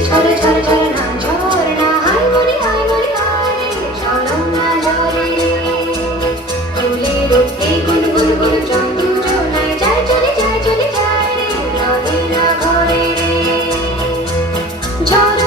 ঝরে ঝরে ঝরে না ঝরে না হাই মরি হাই মরি হাই রে ঝরম না ঝরে রে ফুলের উঠতে গুল গুল গুল চন্দু জোনায় যায় চলে যায় রে রহে না ঘরে রে ঝরে